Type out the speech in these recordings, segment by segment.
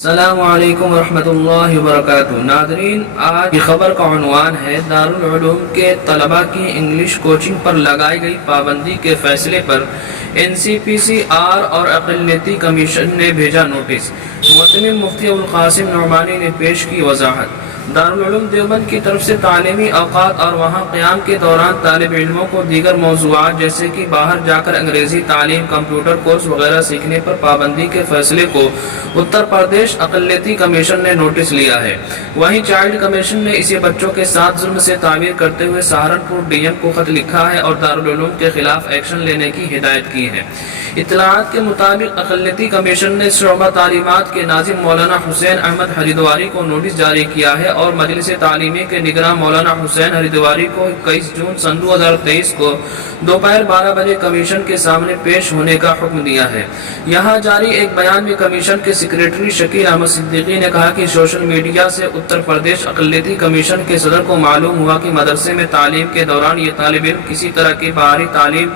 السلام علیکم ورحمۃ اللہ وبرکاتہ۔ ناظرین، آج کی خبر کا عنوان ہے دارالعلوم کے طلباء کی انگلش کوچنگ پر لگائی گئی پابندی کے فیصلے پر NCPCR اور اقلیتی کمیشن نے بھیجا نوٹس۔ معتمد مفتی ابوالقاسم نعمانی نے پیش کی وضاحت۔ دارالعلوم دیوبند کی طرف سے تعلیمی اوقات اور وہاں قیام کے دوران طالب علموں کو دیگر موضوعات جیسے کہ باہر جا کر انگریزی تعلیم، کمپیوٹر کورس وغیرہ سیکھنے پر پابندی کے فیصلے کو اتر پردیش اقلیتی کمیشن نے نوٹس لیا ہے۔ وہیں چائلڈ کمیشن نے اسے بچوں کے ساتھ ظلم سے تعبیر کرتے ہوئے سہارنپور DM کو خط لکھا ہے اور دارالعلوم کے خلاف ایکشن لینے کی ہدایت کی ہے۔ اطلاعات کے مطابق اقلیتی کمیشن نے شعبہ تعلیمات کے ناظم مولانا حسین احمد ہریدواری کو نوٹس جاری کیا ہے اور مجلس تعلیمی کے نگراں مولانا حسین ہریدواری کو 21 جون سن 2023 کو دوپہر 12 بجے کمیشن کے سامنے پیش ہونے کا حکم دیا ہے۔ یہاں جاری ایک بیان میں کمیشن کے سیکریٹری شکیل احمد صدیقی نے کہا کہ سوشل میڈیا سے اتر پردیش اقلیتی کمیشن کے صدر کو معلوم ہوا کہ مدرسے میں تعلیم کے دوران یہ طالب علم کسی طرح کی باہری تعلیم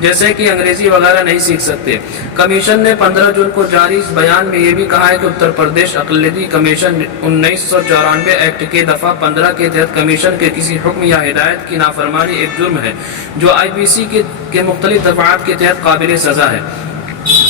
جیسے کہ انگریزی وغیرہ نہیں سیکھ سکتے۔ کمیشن نے 15 جون کو جاری اس بیان میں یہ بھی کہا ہے کہ اتر پردیش اقلیتی کمیشن 1994 ایکٹ کے دفعہ 15 کے تحت کمیشن کے کسی حکم یا ہدایت کی نافرمانی ایک جرم ہے جو IPC کے مختلف دفعات کے تحت قابل سزا ہے۔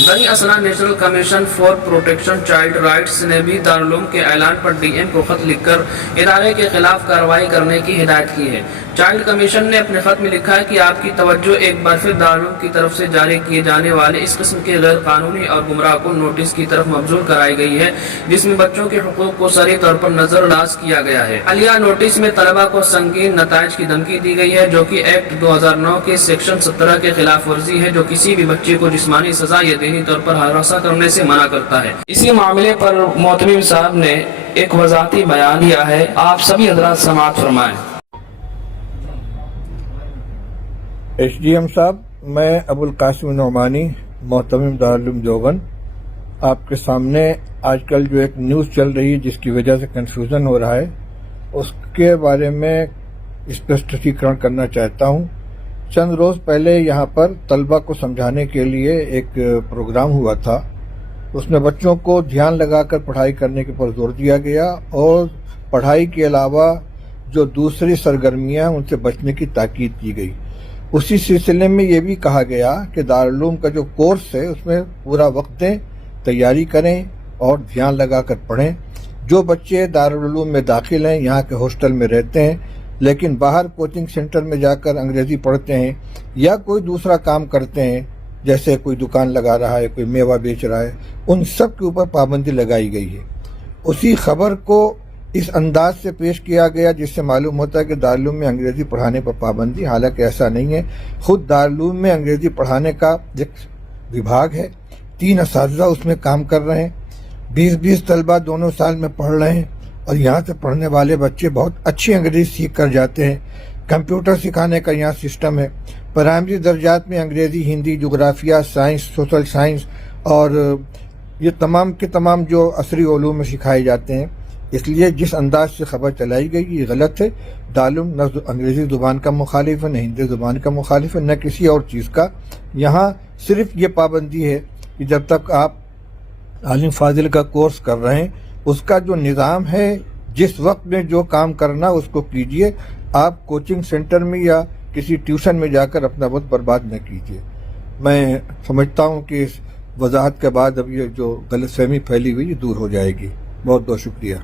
بنی اسنا national commission for protection child rights نے بھی دارالعلوم کے اعلان پر DM کو خط لکھ کر ادارے کے خلاف کارروائی کرنے کی ہدایت کی ہے۔ چائلڈ کمیشن نے اپنے خط میں لکھا ہے کہ آپ کی توجہ ایک بار پھر دارالعلوم کی طرف سے جاری کیے جانے والے اس قسم کے غیر قانونی اور گمراہ کن نوٹس کی طرف مبذول کرائی گئی ہے جس میں بچوں کے حقوق کو صریح طور پر نظر انداز کیا گیا ہے۔ حالیہ نوٹس میں طلباء کو سنگین نتائج کی دھمکی دی گئی ہے جو کہ ایکٹ 2009 کے سیکشن 17 کے خلاف ورزی ہے جو کسی بھی بچے کو جسمانی سزا یا دینی طور پر ہراساں کرنے سے منع کرتا ہے۔ اسی معاملے پر معتمد صاحب نے ایک وضاحتی بیان دیا ہے، آپ سبھی حضرات سماعت فرمائیں۔ SDM صاحب، میں ابوالقاسم نعمانی، معتمد دارالعلوم دیوبند، آپ کے سامنے آج کل جو ایک نیوز چل رہی ہے جس کی وجہ سے کنفیوژن ہو رہا ہے اس کے بارے میں اسپشٹیکرن کرنا چاہتا ہوں۔ چند روز پہلے یہاں پر طلبہ کو سمجھانے کے لیے ایک پروگرام ہوا تھا، اس میں بچوں کو دھیان لگا کر پڑھائی کرنے کے پر زور دیا گیا اور پڑھائی کے علاوہ جو دوسری سرگرمیاں ان سے بچنے کی تاکید کی گئی۔ اسی سلسلے میں یہ بھی کہا گیا کہ دارالعلوم کا جو کورس ہے اس میں پورا وقت دیں، تیاری کریں اور دھیان لگا کر پڑھیں۔ جو بچے دارالعلوم میں داخل ہیں، یہاں کے ہاسٹل میں رہتے ہیں لیکن باہر کوچنگ سینٹر میں جا کر انگریزی پڑھتے ہیں یا کوئی دوسرا کام کرتے ہیں جیسے کوئی دکان لگا رہا ہے، کوئی میوہ بیچ رہا ہے، ان سب کے اوپر پابندی لگائی گئی ہے۔ اسی خبر کو اس انداز سے پیش کیا گیا جس سے معلوم ہوتا ہے کہ دارالعلوم میں انگریزی پڑھانے پر پابندی، حالانکہ ایسا نہیں ہے۔ خود دارالعلوم میں انگریزی پڑھانے کا ایک وبھاگ ہے، 3 اساتذہ اس میں کام کر رہے ہیں، 20 طلبہ دونوں سال میں پڑھ رہے ہیں اور یہاں سے پڑھنے والے بچے بہت اچھی انگریزی سیکھ کر جاتے ہیں۔ کمپیوٹر سکھانے کا یہاں سسٹم ہے۔ پرائمری درجات میں انگریزی، ہندی، جغرافیہ، سائنس، سوشل سائنس اور یہ تمام کے تمام جو عصری علوم میں سکھائے جاتے ہیں۔ اس لیے جس انداز سے خبر چلائی گئی یہ غلط ہے۔ دارالعلوم نہ انگریزی زبان کا مخالف ہے، نہ ہندی زبان کا مخالف ہے، نہ کسی اور چیز کا۔ یہاں صرف یہ پابندی ہے کہ جب تک آپ عالم فاضل کا کورس کر رہے ہیں اس کا جو نظام ہے، جس وقت میں جو کام کرنا اس کو کیجئے، آپ کوچنگ سینٹر میں یا کسی ٹیوشن میں جا کر اپنا وقت برباد نہ کیجئے۔ میں سمجھتا ہوں کہ اس وضاحت کے بعد اب یہ جو غلط فہمی پھیلی ہوئی یہ دور ہو جائے گی۔ بہت بہت شکریہ۔